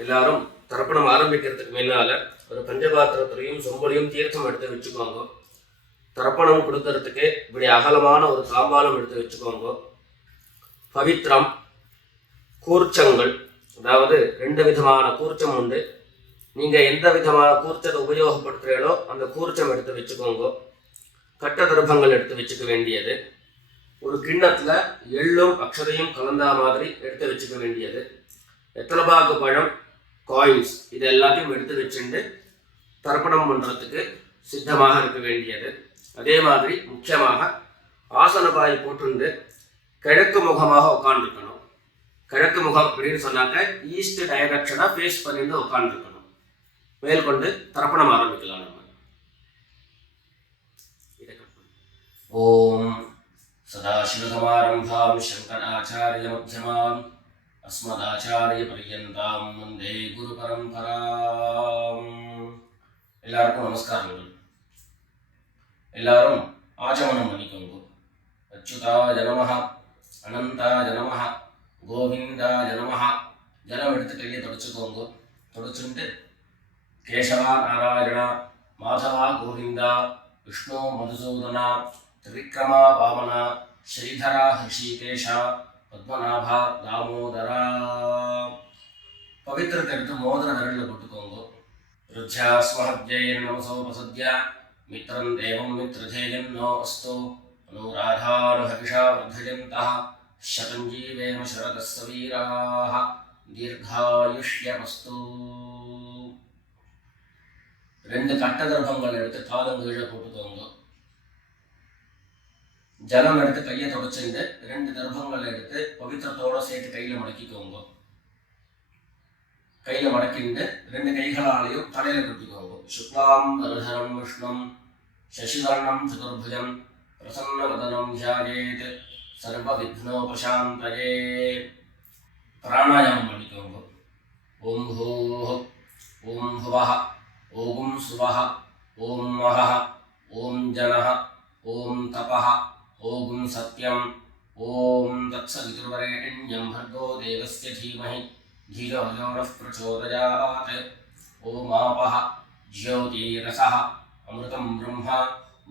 எல்லாரும் தர்ப்பணம் ஆரம்பிக்கிறதுக்கு முன்னால ஒரு பஞ்சபாத்திரத்திலையும் சொம்பலையும் தீர்த்தம் எடுத்து வச்சுக்கோங்க. தர்ப்பணம் கொடுக்கறதுக்கு இப்படி அகலமான ஒரு தாம்பாலம் எடுத்து வச்சுக்கோங்க. பவித்ரம், கூர்ச்சங்கள், அதாவது 2 விதமான கூர்ச்சம் உண்டு. நீங்கள் எந்த விதமான கூர்ச்சத்தை உபயோகப்படுத்துகிறீங்களோ அந்த கூர்ச்சம் எடுத்து வச்சுக்கோங்க. கட்ட தர்ப்பங்கள் எடுத்து வச்சுக்க வேண்டியது. ஒரு கிண்ணத்தில் எள்ளும் அக்ஷதையும் கலந்தா மாதிரி எடுத்து வச்சுக்க வேண்டியது. வெத்தலைபாக்கு பழம், காயின்ஸ், இது எல்லாத்தையும் எடுத்து வச்சுட்டு தர்ப்பணம் பண்ணுறதுக்கு சித்தமாக இருக்க வேண்டியது. அதே மாதிரி முக்கியமாக ஆசனபாய் போட்டுண்டு கிழக்கு முகமாக உட்காந்துருக்கணும். கிழக்கு முகம் அப்படின்னு சொன்னாக்க ஈஸ்ட் டைரக்ஷனாக ஃபேஸ் பண்ணிட்டு உட்காந்துருக்கணும். மேற்கொண்டு தர்ப்பணம் ஆரம்பிக்கலாம். நம்ம ஓம் சதாசிவசமாரம்பாம் சங்கராச்சாரிய மத்தியமாம் அஸ்மதாச்சாரிய பர்யந்தாம் வந்தே குரு பரம்பராம். எல்லாருக்கும் நமஸ்காரங்கள். எல்லாரும் ஆச்சமனம் பண்ணிக்கோங்க. அச்சுதாய நமஹ, அனந்தாய நமஹ, கோவிந்தாய நமஹ. ஜலம் எடுத்து கையை தொடச்சுக்கோங்க. தொடச்சுட்டு கேசவா நாராயணா, மாதவா கோவிந்தா, விஷ்ணு மதுசூதனா, திரிக்ரமா வாமனா, ஸ்ரீதரா ஹிருஷிகேஷா, பத்மநாபா தாமோதரா. பவித்திரத்தை எடுத்து மோதிர விரலில் போட்டுக்கோங்க. ருத்யாஸ்மஹத்யேன் நமசோபசத்ய மித்ரம் தேவம் மித்ரதேயம் நோ அஸ்து அனுராதானுஹவிஷா வர்தயந்தः சதம் ஜீவேம சரதஸ்ஸ வீராः தீர்காயுஷ்யமஸ்து. 2 கட்ட தர்ப்பங்கள் எடுத்து காலம் கீழே போட்டுக்கோங்க. ஜலம் எடுத்து கையை தொடச்சுட்டு 2 தர்ப்பங்கள் எடுத்து பவித்திரத்தோட சேர்த்து கையில் மடக்கிக்கோங்க. கையில் மடக்கிட்டு 2 கைகளாலையும் தலையில் கட்டிக்கோங்க. சுக்லாம் வரதரம் விஷ்ணம் சசிவர்ணம் சதுர்புஜம் பிரசன்னவதனம் தியாயேத் சர்வ விக்னோபசாந்தயே. பிராணாயாமம் பண்ணிக்கோங்க. ஓம் ஹோஹ், ஓம் ஹுவஹ, ஓம் சுவஹ, ஓம் மஹஹ, ஓம் ஜனஹ, ஓம் தபஹ, ஓம் சத்யம், ஓம் தத்சவிதுர்வரேண்யம் भर्गो देवस्य धीमहि धियो यो नः प्रचोदयात्. ஓம் ஆபஹ ஜ்யோதிரசஹ அமிர்தம் பிரம்மா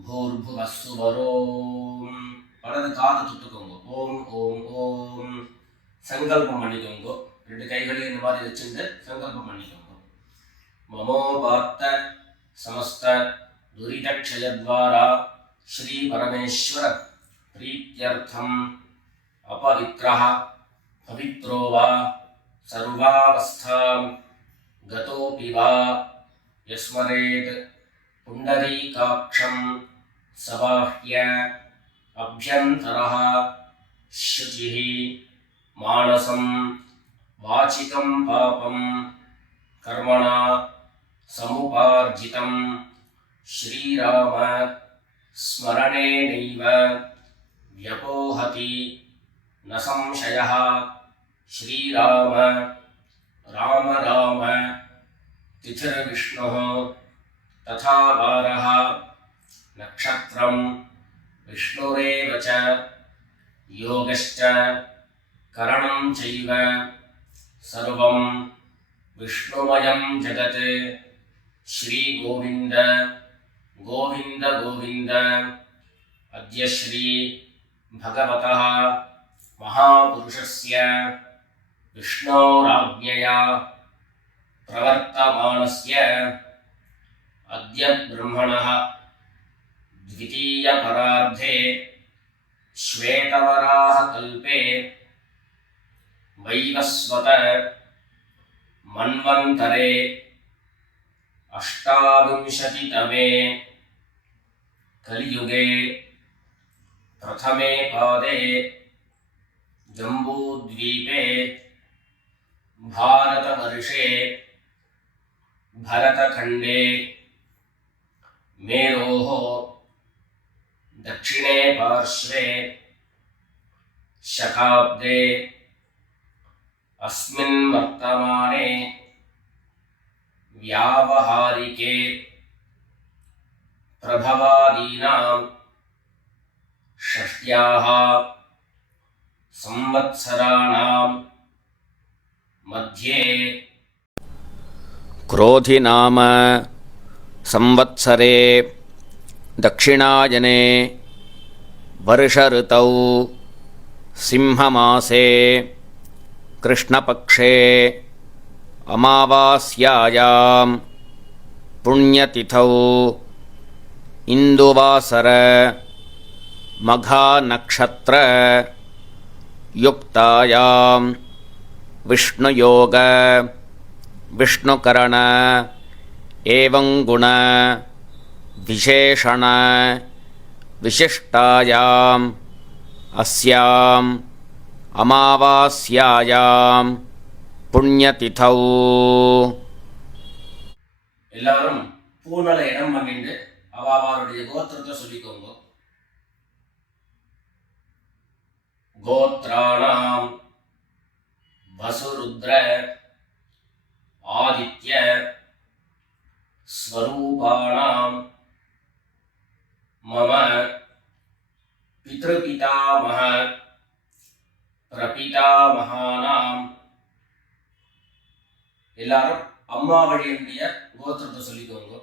பூர்புவः சுவரோம். வலது காதை தொட்டுக்கோங்க. ஓம் ஓம் ஓம். சங்கல்பம் பண்ணிக்கோங்க. 2 கைகளையும் இந்த மாதிரி வச்சுட்டு சங்கல்பம் பண்ணிக்கோங்க. மமோபாத்த சமஸ்த துரிதக்ஷயத்வாரா ஸ்ரீ பரமேஸ்வர பிரீத்யர்த்தம் அபவித்ரஹ பவித்ரோ வா சர்வாவஸ்தாம் கதோபி வா யஸ்மரேத் புண்டரீகாக்ஷம் சபாஹ்ய அப்யந்தரஹ சுசிஹ மானசம் வாசிகம் பாபம் கர்மணா சமுபார்ஜிதம் ஸ்ரீராம ஸ்மரணேனைவ வ்யபோஹதி ந சம்சயः. ஸ்ரீராம ராம ராம திதிர்விஷ்ணுः ததா வாரः நக்ஷத்ரம் விஷ்ணுரேவ ச யோகश्च கரணம் சைவ சர்வம் விஷ்ணுமயம் ஜகத். ஸ்ரீ கோவிந்த கோவிந்த கோவிந்த. அத்ய ஸ்ரீ பகவதः மகாபுருஷஸ்ய விஷ்ணோராஜ்ஞயா பிரவர்த்தமானஸ்ய அத்ய பிரம்மணः द्वितीयपरार्धे श्वेतवराह कल्पे वैवस्वत मन्वन्तरे अष्टाविंशतितमे कलियुगे प्रथमे पादे जम्बूद्वीपे भारतवर्षे भरतखण्डे मेरोः दक्षिणे पार्श्वे शकाब्दे अस्मिन् वर्तमाने व्यावहारिके प्रभवादीनां षष्ट्याः संवत्सराणां मध्ये क्रोधि नाम संवत्सरे दक्षिणायने वर्षऋतौ सिंहमासे कृष्णपक्षे अमावास्यायां पुण्यतिथौ इन्दुवासर मघानक्षत्र युक्तायां विष्णुयोग विष्णुकरण एवं गुण विशेषण विशिष्टायाम् अस्याम् अमावास्यायां पुण्यतिथौ எல்லாரும் பூனல இடம் பண்ணிட்டு அவளுடைய கோத்திரத்தை சொல்லிக்கோங்க. கோத்ராணாம் வசுருத்ர ஆதித்ய ஸ்வரூபாணாம் மம பித்ருபிதாமஹ பிரபிதாமஹானாம். எல்லாரும் அம்மா வழியுடைய கோத்திரத்தை சொல்லிக்கோங்க.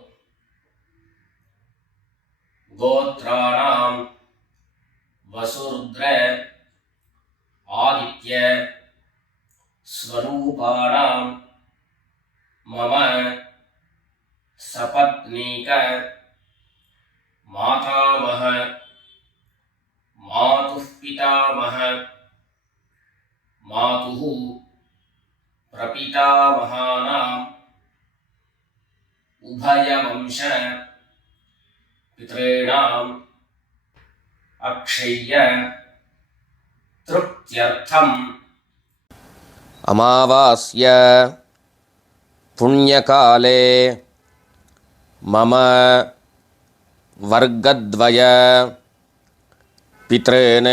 கோத்ராணாம் வசுருத்ர ஆதித்ய ஸ்வரூபாணாம் மம சபத்னீக மாதாமஹ மாதுः பிதாமஹ மாதுः பிரபிதாமஹானாம் உபயவம்ச பித்ॄணாம் அக்ஷய்ய திருப்த்யர்த்தம். अमावास्य पुण्यकाले मम वर्गद्वय पितॄन्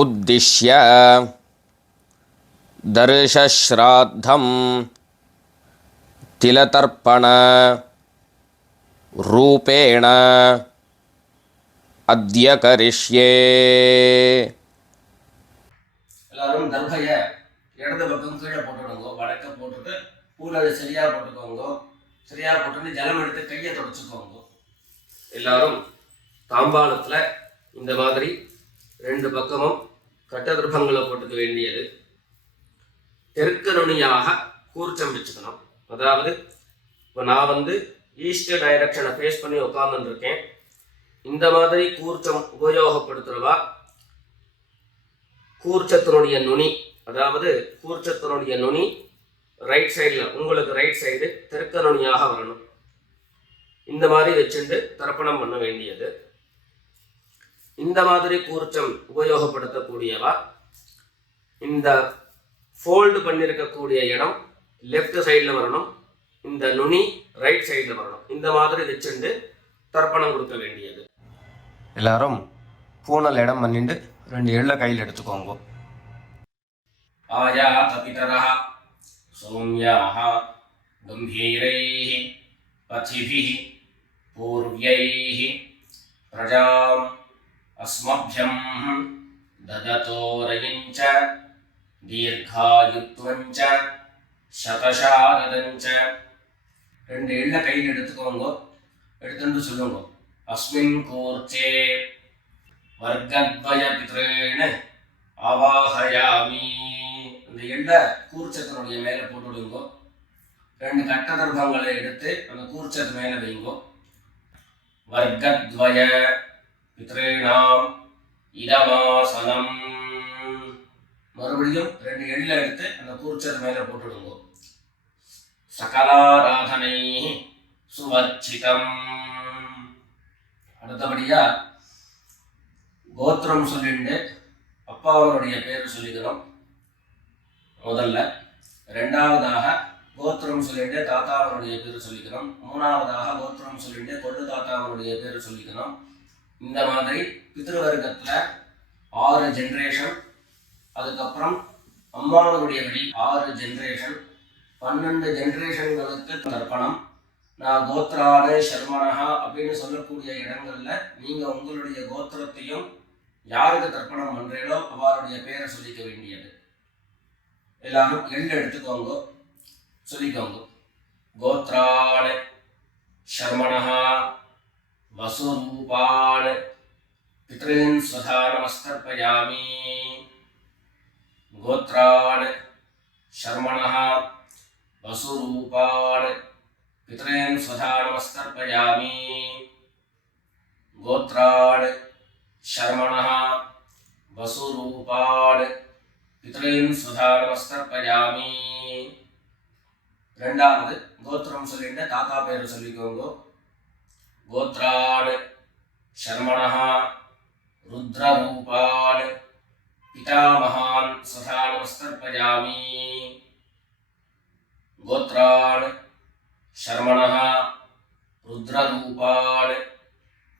उद्दिश्य दर्शश्राद्धं तिलतर्पण रूपेण अद्य करिष्ये. எல்லாரும் தர்பைய இடது பக்கம் கீழே போட்டுடுங்க. வடக்க போட்டுட்டு பூல சரியா போட்டுக்கோங்க. சரியா போட்டுட்டு ஜலம் எடுத்து கையை தொடச்சுக்கோங்க. எல்லாரும் தாம்பாளத்துல இந்த மாதிரி ரெண்டு பக்கமும் கட்ட திருப்பங்களை போட்டுக்க வேண்டியது. தெற்கு நுனியாக கூர்ச்சம் வச்சுக்கணும். அதாவது இப்போ நான் ஈஸ்ட் டைரக்ஷனை ஃபேஸ் பண்ணி உட்கார்ந்துட்டு இருக்கேன். இந்த மாதிரி கூர்ச்சம் உபயோகப்படுத்துறவா கூர்ச்சத்தினுடைய நுனி, அதாவது கூர்ச்சத்தினுடைய நுனி ரைட் சைடில், உங்களுக்கு ரைட் சைடு தெற்கு நுனியாக வரணும். இந்த மாதிரி வச்சுட்டு தர்ப்பணம் பண்ண வேண்டியது. இந்த மாதிரி கூர்ச்சம் உபயோகப்படுத்தக்கூடியவா இந்த ஃபோல்டு பண்ணியிருக்கக்கூடிய இடம் லெஃப்ட் சைடில் வரணும், இந்த நுனி ரைட் சைடில் வரணும். இந்த மாதிரி வச்சுட்டு தர்ப்பணம் கொடுக்க வேண்டியது. எல்லாரும் பூனல் இடம் பண்ணிட்டு ரெண்டு எள்ள கையில் எடுத்துக்கோங்க. ஆயா கபிதரஹ சௌம்யாஹ கம்பீரைஹி பதிபிஹி பூர்வ்யைஹி பிரஜாம் அஸ்மப்யம் தததோரயிஞ்ச தீர்காயுத்வஞ்ச சதசாரதஞ்ச. ரெண்டு எள்ள கையில் எடுத்துக்கோங்க. எடுத்துட்டு சொல்லுங்க. அஸ்மின் கூர்ச்சே வர்க்கத்வய பித்ரேண அவாஹயாமி. அந்த எள்ள கூர்ச்சத்தினுடைய மேலே போட்டுவிடுங்க. ரெண்டு கட்ட தர்ப்பங்களை எடுத்து அந்த கூர்ச்சத்து மேலே வைங்கோ. வர்க்கத்வய பித்ரேணாம் இதமாசனம். மறுபடியும் ரெண்டு எள்ள எடுத்து அந்த கூர்ச்சத்து மேலே போட்டுவிடுங்க. சகலாராதனை சுவர்ச்சிதம். அடுத்தபடியா கோத்திரம் சொல்லிட்டு அப்பாவனுடைய பேர் சொல்லிக்கணும் முதல்ல. ரெண்டாவதாக கோத்திரம் சொல்லிட்டு தாத்தாவனுடைய பேர் சொல்லிக்கணும். மூணாவதாக கோத்திரம் சொல்லிட்டு கொள்ளு தாத்தாவனுடைய பேர் சொல்லிக்கணும். இந்த மாதிரி பித்ருவர்க்கத்தில் 6 ஜென்ரேஷன், அதுக்கப்புறம் அம்மாவனுடைய வழி 6 ஜென்ரேஷன், 12 ஜென்ரேஷன்களுக்கு தர்ப்பணம். நான் கோத்ரானு சர்மனஹா அப்படின்னு சொல்லக்கூடிய இடங்கள்ல நீங்க உங்களுடைய கோத்திரத்தையும் யாருக்கு தர்ப்பணம் பண்றீங்களோ அவருடைய பேரை சொல்லிக்க வேண்டியது. எல்லாரும் எள்ளு எடுத்துக்கோங்க, சொல்லிக்கோங்க. गोत्रान् शर्मणः वसुरूपान् पितॄन् स्वधा नमस्तर्पयामि गोत्रान् शर्मणः वसुरूपान् पितॄन् स्वधा नमस्तर्पयामि गोत्रान् शर्मणः वसुरूपान् पितॄन् स्वधा नमस्तर्पयामि ரெண்டாவது கோத்திரம் சொல்லிட்டு தாத்தா பேர் சொல்லிக்கோங்க கோத்ரான் शर्मणः रुद्ररूपान् पितामहान् स्वधा नमस्तर्पयामि गोत्रान् शर्मणः रुद्ररूपान्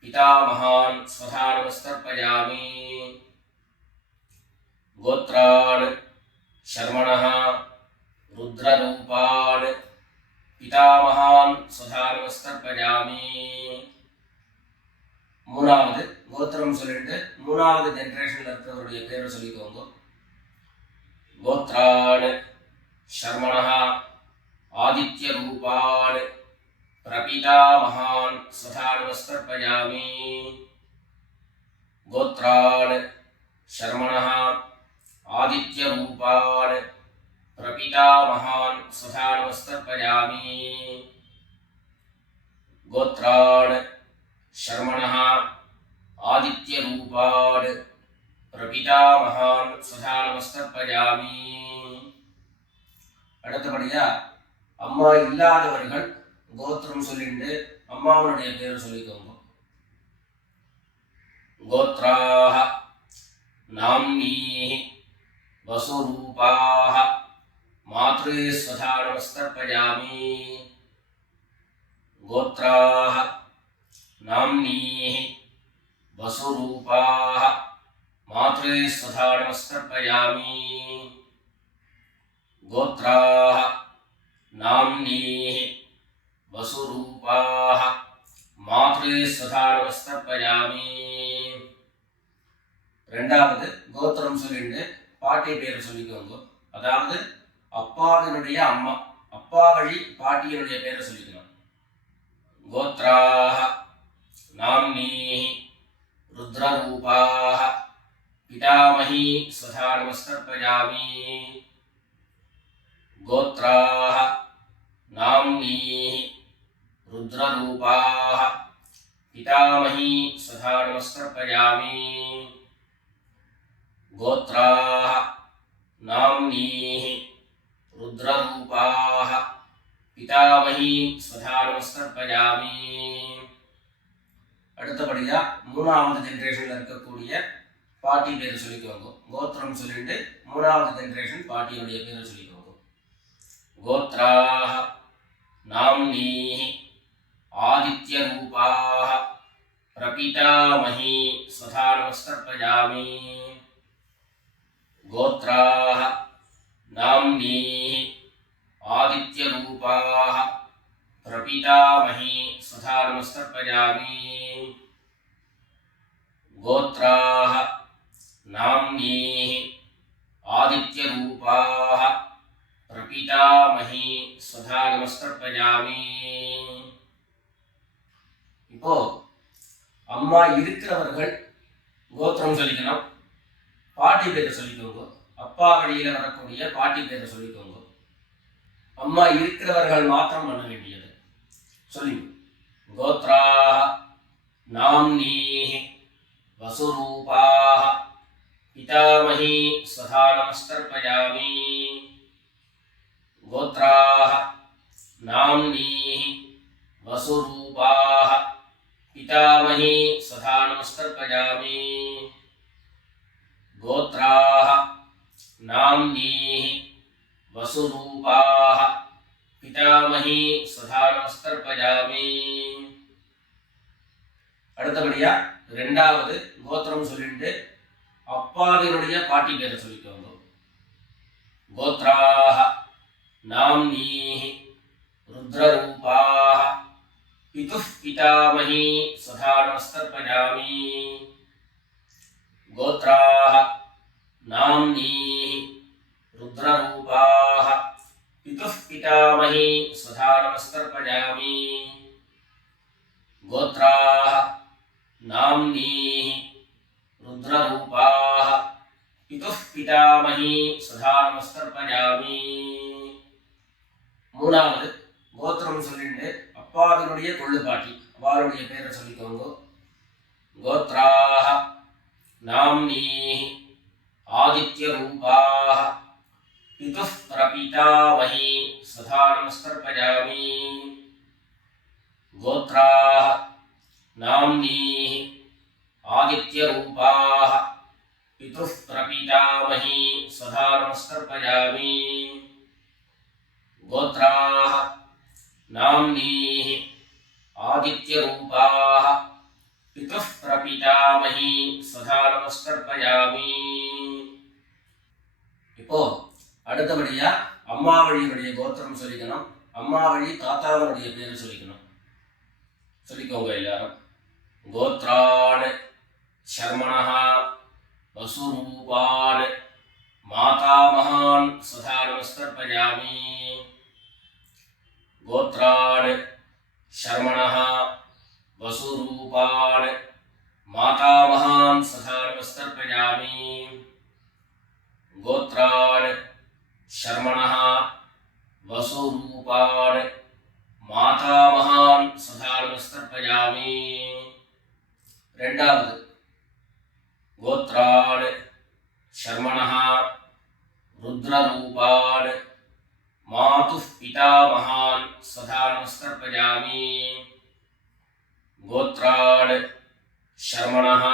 पितामहान् स्वधा नमस्तर्पयामि गोत्रान् शर्मणः रुद्ररूपान् पितामहान् स्वधा नमस्तर्पयामि மூணாவது கோத்திரம் சொல்லிட்டு மூணாவது ஜெனரேஷன்ல இருக்கிறவருடைய பேரை சொல்லிக்கோங்க கோத்ரான் शर्मणः आदित्य रूपान् प्रपितामहान् स्वधा नमस्तर्पयामि गोत्रान् शर्मणः आदित्य रूपान् प्रपितामहान् स्वधा नमस्तर्पयामि गोत्रान् शर्मणः आदित्य रूपान् प्रपितामहान् स्वधा नमस्तर्पयामि அடுத்தபடியா அம்மா இல்லாதவர்கள் கோத்திரம் சொல்லிட்டு அம்மாவுடைய பேர் சொல்லிக்கோங்க கோத்ராஹ நாம்னீஹி வசுரூபாஹ மாத்ரே ஸ்வதா நமஸ்தர்ப்பயாமி கோத்ராஹ நாம்னீஹி வசுரூபாஹ மாத்ரே ஸ்வதா நமஸ்தர்ப்பயாமி गोत्राः नाम्नीः वसुरूपाः मात्रे स्वधा नमस्तर्पयामि ரெண்டாவது கோத்திரம் சொல்லிட்டு பாட்டி பேர் சொல்லிக்கோங்க அதாவது அப்பாவினுடைய அம்மா அப்பா வழி பாட்டியினுடைய பேரை சொல்லிக்கணும் கோத்ராः नाम्नीः रुद्ररूपाः पितामही स्वधा नमस्तर्पयामि गोत्राः नाम्नीः रुद्ररूपाः पितामही स्वधा नमस्तर्पयामि गोत्राः नाम्नीः रुद्ररूपाः पितामही स्वधा नमस्तर्पयामि அடுத்தபடியா மூணாவது ஜெனரேஷன்ல இருக்கக்கூடிய பாட்டி பேர் சொல்லிக்கோங்க கோத்திரம் சொல்லிட்டு மூணாவது ஜெனரேஷன் பாட்டியுடைய பேர் சொல்லிக்கோங்க गोत्राः नाम्नीः आदित्यरूपाः प्रपितामही स्वधा नमस्तर्पयामि गोत्राः नाम्नीः आदित्यरूपाः प्रपितामही स्वधा नमस्तर्पयामि गोत्राः नाम्नीः आदित्यरूपाः प्रपितामही स्वधा नमस्तर्पयामि இப்போ அம்மா இருக்கிறவர்கள் கோத்திரம் சொல்லிக்கணும் பாட்டி பேரை சொல்லிக்கோங்க அப்பா வழியில வரக்கூடிய பாட்டி பேரை சொல்லிக்கோங்க அம்மா இருக்கிறவர்கள் மாத்திரம் பண்ண வேண்டியது சொல்லுங்க கோத்ராஹ நாம்னீஹி வசுரூபாஹ பிதாமஹி स्वधा नमस्तर्पयामि गोत्राः नाम्नीः वसुरूपाः पितामही स्वधा नमस्तर्पयामि गोत्राः नाम्नीः वसुरूपाः पितामही स्वधा नमस्तर्पयामि அடுத்தபடியா ரெண்டாவது கோத்திரம் சொல்லிட்டு அப்பாவினுடைய பாட்டி பேரை சொல்லிக்கோங்க கோத்ராஹ नाम्नीः रुद्ररूपाः पितुः पितामही स्वधा नमस्तर्पयामि गोत्राः नाम्नीः रुद्ररूपाः पितुः पितामही स्वधा नमस्तर्पयामि गोत्राः नाम्नीः रुद्ररूपाः पितुः पितामही सदा नमस्तर्पयामि மூணாவது கோத்திரம் சொல்லிட்டு அப்பாவினுடைய கொள்ளுப்பாட்டி அவருடைய பேரை சொல்லிக்கோங்க கோத்ராः नाम्नीः आदित्यरूपाः पितुः प्रपितामही सदा नमस्तर्पयामि गोत्राः नाम्नीः आदित्यरूपाः पितुः प्रपितामही सदा नमस्तर्पयामि गोत्राः नाम्नीः आदित्यरूपाः पितुः प्रपितामही सदा नमस्तर्पयामि இப்போ அடுத்தபடியா அம்மா வழியுடைய கோத்திரம் சொல்லிக்கணும் அம்மா வழி தாத்தாவுடைய பேரு சொல்லிக்கணும் சொல்லிக்கோங்க எல்லாரும் கோத்ரான் शर्मणः वसुरूपान् मातामहान् सदा नमस्तर्पयामि गोत्रान् शर्मणः वसुरूपान् मातामहान् सदा नमस्तर्पयामि गोत्रान् शर्मणः वसुरूपान् मातामहान् सदा नमस्तर्पयामि ரெண்டாவது गोत्रान् शर्मणः रुद्ररूपान् मातुः पितामहान् सदा नमस्तर्पयामि गोत्रान् शर्मणः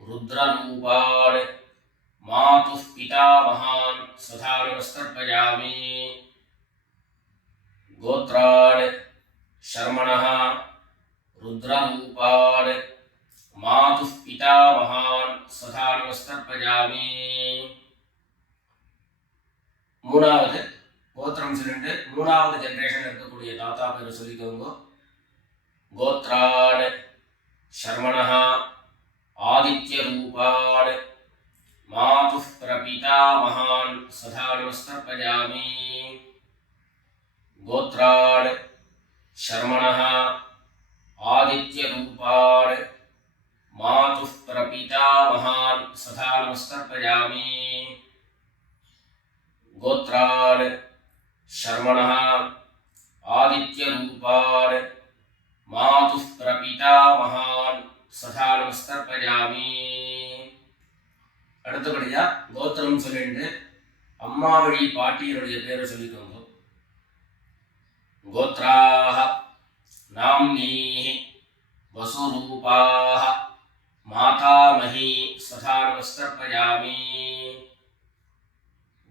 रुद्ररूपान् मातुः पितामहान् सदा नमस्तर्पयामि गोत्रान् शर्मणः रुद्ररूपान् मातुः पितामहान् सदा नमस्तर्पयामि மூணாவது கோத்திரம் சொல்லிட்டு மூணாவது ஜெனரேஷன் இருக்கக்கூடிய தாத்தா பேரை சொல்லிக்கோங்க गोत्रान् शर्मणः आदित्यरूपान् मातुः प्रपितामहान् सदा नमस्तर्पयामि गोत्रान् शर्मणः आदित्यरूपान् मातुः प्रपितामहान् सदा नमस्तर्पयामि गोत्रान् शर्मणः आदित्यरूपान् मातुः प्रपितामहान् सदा नमस्तर्पयामि அடுத்தபடியா கோத்திரம் சொல்லிட்டு அம்மா வழி பாட்டியருடைய பேரை சொல்லிக்கோங்க गोत्राः नाम्नीः वसुरूपाः मातामही सदा नमस्तर्पयामि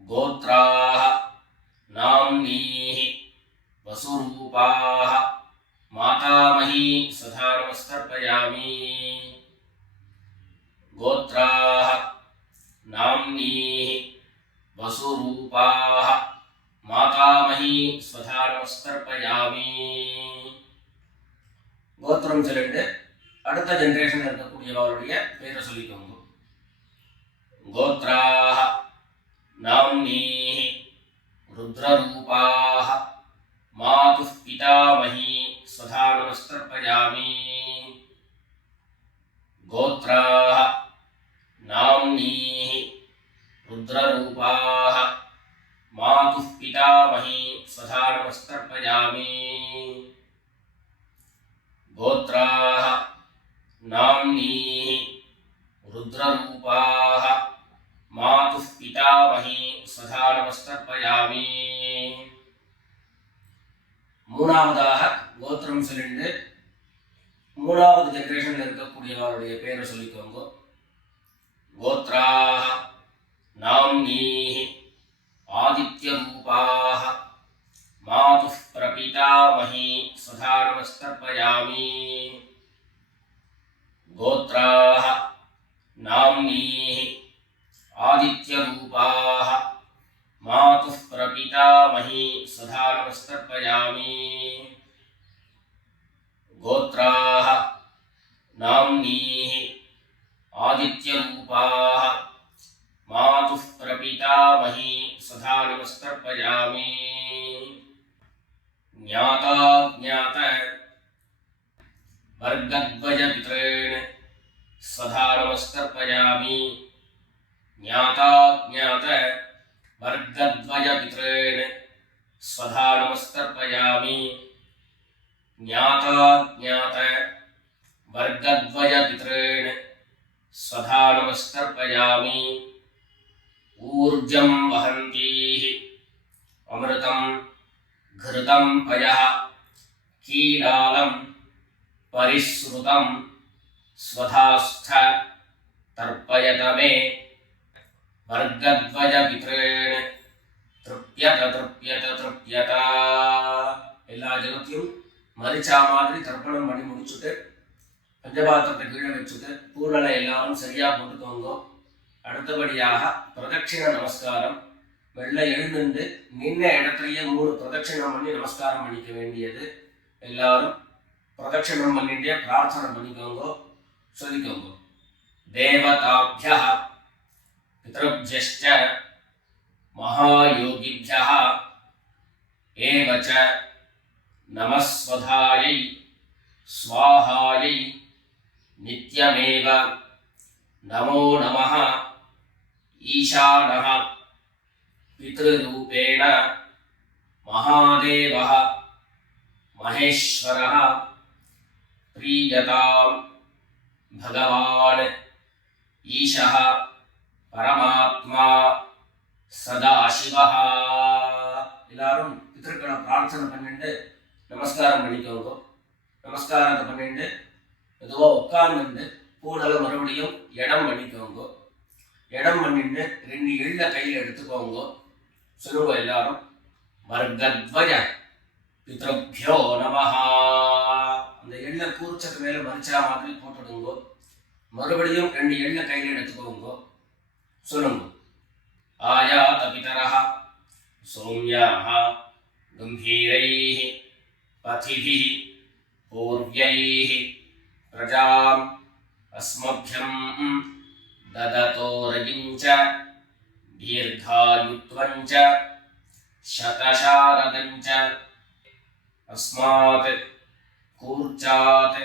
गोत्राः नाम्नीः वसुरूपाः मातामही सदा नमस्तर्पयामि गोत्राः नाम्नीः वसुरूपाः मातामही सदा नमस्तर्पयामि கோத்திரம் சொல்லிட்டு அடுத்த ஜெனரேஷன் இருக்கக்கூடியவருடைய பேரை சொல்லிக்கோங்க गोत्राः नाम्नीः रुद्ररूपाः मातुः पितामही सदा नमस्तर्पयामि गोत्राः नाम्नीः रुद्ररूपाः मातुः पितामही सदा नमस्तर्पयामि गोत्राः नाम्नीः रुद्ररूपाः मातुः पितामही सदा नमस्तर्पयामि மூணாவதாக கோத்திரம் சொல்லிட்டு மூணாவது ஜெனரேஷன்ல இருக்கக்கூடியவருடைய பேரை சொல்லிக்கோங்க गोत्राः नाम्नीः आदित्यरूपाः मातुः प्रपितामही सदा नमस्तर्पयामि गोत्राः नाम्नीः आदित्यरूपाः मातुः प्रपितामही सदा नमस्तर्पयामि गोत्राः नाम्नीः आदित्यरूपाः मातुः प्रपितामही सदा नमस्तर्पयामि ज्ञाता ज्ञात वर्गद्वय पितॄन् स्वधा नमस्कर्पयामि ज्ञाता ज्ञात वर्गद्वय पितॄन् स्वधा नमस्कर्पयामि ज्ञाता ज्ञात वर्गद्वय पितॄन् स्वधा नमस्कर्पयामि ऊर्जं वहन्तीः अमृतं घृतं पयः कीलालं परिश्रुतं स्वधास्थ तर्पयत मे वर्गद्वय पितॄन् तृप्यत तृप्यत तृप्यत எல்லா ஜலத்தையும் மரிச்சா மாதிரி தர்ப்பணம் பண்ணி முடிச்சுட்டு பஞ்சபாத்திரத்தை கீழே வச்சுட்டு பூரணை எல்லாரும் சரியா போட்டுக்கோங்க. அடுத்தபடியாக பிரதட்சிண நமஸ்காரம். வெள்ளை எழுந்துண்டு நின்ன இடத்துலயே 3 பிரதட்சிணம் பண்ணி நமஸ்காரம் பண்ணிக்க வேண்டியது. எல்லாரும் பிரதட்சிணம் பண்ணிட்டே பிரார்த்தனை பண்ணிக்கோங்க, சொல்லிக்கோங்க. தேவதாப்யः பித்ருப்யश्च மகாயோகிभ्यः ஏவச்ச நமஸ்வதாயை ஸ்வாஹாயை நித்யமேவ நமோ நமः ஈசானः பித்ருரூபேண மகாதேவः மகேஸ்வரः प्रीयताम् भगवान् ईशः परमात्मा सदाशिवः. எல்லாரும் பித்ருக்களை பிரார்த்தனை பண்ணிட்டு நமஸ்காரம் பண்ணிக்கோங்க. நமஸ்காரத்தை பண்ணிட்டு எதுவோ உட்கார்ந்து பூனலை மறுபடியும் இடம் பண்ணிக்கோங்க. இடம் பண்ணிட்டு 2 எள்ள கையில் எடுத்துக்கோங்க. சொல்லுங்க எல்லாரும், வர்கத்வய பித்ருப்யோ நமஹ. அந்த எள்ள கூர்ச்சத்து மேல மரிச்சா மாதிரி போட்டுடுங்க. மறுபடியும் 2 எள்ள கையில் எடுத்துக்கோங்க. சொல்லுங்க, ஆயாத பிதரஹ சௌம்யாஹ கம்பீரைஹ பதிபிஹ பூர்வைஹ பிரஜாம் அஸ்மப்யம் தததோ ரஜிஞ்ச தீர்காயுத்வஞ்ச சதசாரதஞ்ச अस्मात् कूर्चात्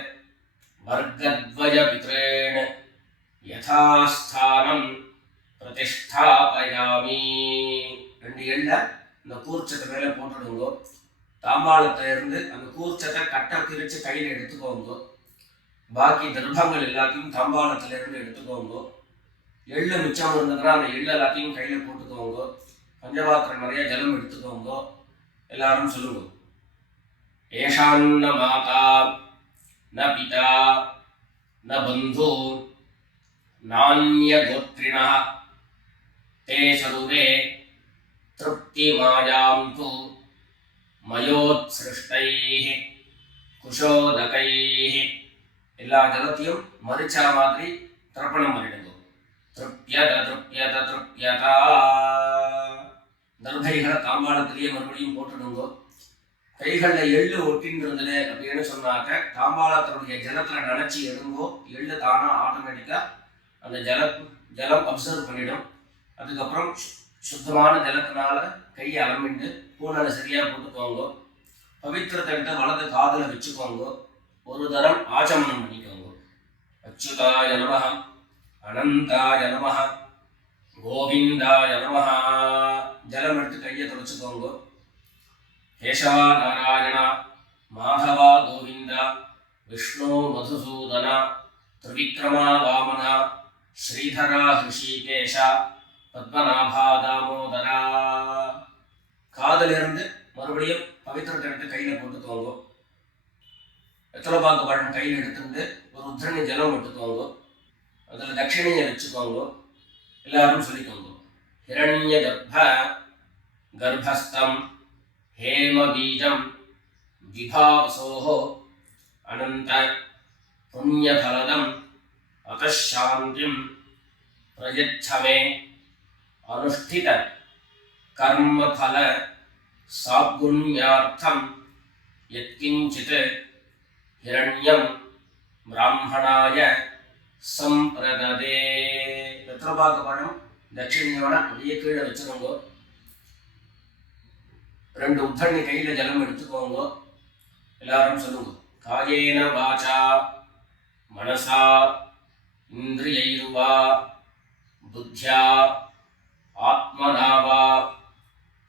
वर्गद्वय पितॄन् यथास्थानं प्रतिष्ठापयामि. 2 எள்ள இந்த கூர்ச்சத்தை மேல போட்டுடுங்க. தாம்பாளத்தை இருந்து அந்த கூர்ச்சத்தை கட்டை பிரிச்சு கையில் எடுத்துக்கோங்க. பாக்கி தர்ப்பங்கள் எல்லாத்தையும் தாம்பாளத்துல இருந்து எடுத்துக்கோங்க. எள்ளு மிச்சம் இருந்ததுன்னா அந்த எள்ளு எல்லாத்தையும் கையில போட்டுக்கோங்க. பஞ்சபாத்திரம் நிறைய ஜலம் எடுத்துக்கோங்க. எல்லாரும் சொல்லுங்க, ஏஷாन्न மாதா ந பிதா ந பந்து நான்யகோத்ரிணः தே சர்வே திருப்திமாயாந்து மயோத்ஸ்ருஷ்டைः குஷோதகைः. எல்லா ஜலத்தையும் மரிச்சா மாதிரி தர்ப்பணம் பண்ணிடுங்க. திருப்யத திருப்யத திருப்யதா. தர்பைகளை தாம்பாளத்திலேயே மறுபடியும் போட்டுடுங்க. கைகளில் எள்ளு ஒட்டின்றது அப்படின்னு சொன்னாக்க தாம்பாளத்தினுடைய ஜலத்தில் நினைச்சி எடுங்கோ. எள்ளு தானா ஆட்டோமேட்டிக்கா அந்த ஜலம் அப்சர்வ் பண்ணிடும். அதுக்கப்புறம் சுத்தமான ஜலத்தினால கையை அலம்பிட்டு பூனலை சரியா போட்டுக்கோங்க. பவித்திரத்தை எடுத்து வலது காதுல வச்சுக்கோங்க. ஒரு தரம் ஆச்சமனம் பண்ணிக்கோங்க. அச்சுதாய நமஹ அனந்தாய நமஹ கோவிந்தாய நமஹ. ஜலம் எடுத்து கையை தொடச்சுக்கோங்க. கேசவ நாராயண மாதவ கோவிந்த விஷ்ணு மதுசூதன திரிவிக்ரமா வாமன ஸ்ரீதரா ஹிருஷிகேஷ பத்மநாபா தாமோதரா. காதிலிருந்து மறுபடியும் பவித்திரத்தை எடுத்து கையில போட்டுக்கோங்க. வெத்தலைப்பாக்கு பழம் கையில் எடுத்துட்டு ஒரு உத்திரணி ஜலம் எடுத்துக்கோங்க. அதில் தட்சிணையை வச்சுக்கோங்க. எல்லாரும் சொல்லிக்கோங்க, ஹிரண்ய கர்ப்பஸ்தம் हेमबीजं विभावसोः अनंत पुण्यफलदं अतः शान्तिं प्रयच्छ मे अनुष्ठित कर्मफल सागुण्यार्थं यत्किंचित् हिरण्यं ब्राह्मणाय संप्रददे. வெத்தலைப்பாக்கு பழம் தட்சிணையோட அப்படியே கீழே வச்சுக்கோங்க. 2 உத்தண்ணி கையில் ஜலம் எடுத்துக்கோங்க. எல்லாரும் சொல்லுங்க. காயேன வாசா மனசா இந்திரியைர்வா புத்தியா ஆத்மனா வா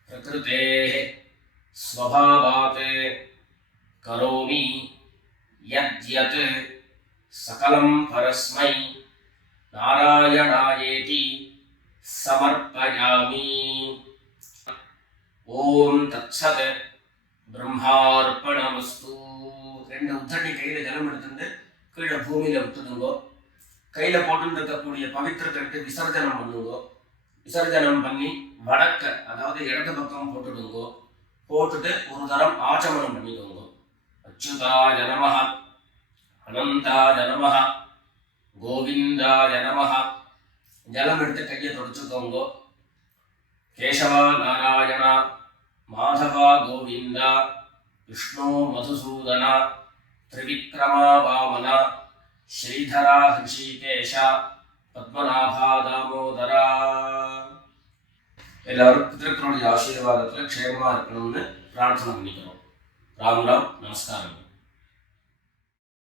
பிரகிருதேஹ ஸ்வபாவாத் கரோமி யத்யத் சகலம் பரஸ்மை நாராயணாயேதி சமர்ப்பயாமி. ஓம் தத்சத் பிரம்மார்ப்பணமஸ்து. 2 உத்தண்ணி கையில் ஜலம் எடுத்துட்டு கீழே பூமியில் விட்டுடுங்கோ. கையில் போட்டு இருக்கக்கூடிய பவித்திரத்தை விட்டு விசர்ஜனம் பண்ணுங்கோ. விசர்ஜனம் பண்ணி வடக்க, அதாவது இடது பக்கம் போட்டுடுங்கோ. போட்டுட்டு ஒரு தரம் ஆச்சமனம் பண்ணிக்கோங்க. அச்சுதாய நமஹ, அனந்தாய நமஹ, கோவிந்தாய நமஹ. ஜலம் எடுத்து கையை தொடச்சுக்கோங்க. கேசவா நாராயண, மாதவா கோவிந்தா, விஷ்ணு மதுசூதன, திரிவிக்ரமா வாமன, ஸ்ரீதரா ஹிருஷிகேஷ, பத்மநாபா தாமோதரா. எல்லாரும் பிதர்களுடைய ஆசீர்வாதத்தில் க்ஷேமமாக இருக்கணும்னு பிரார்த்தனை பண்ணிக்கிறோம். ராம் ராம், நமஸ்காரம்.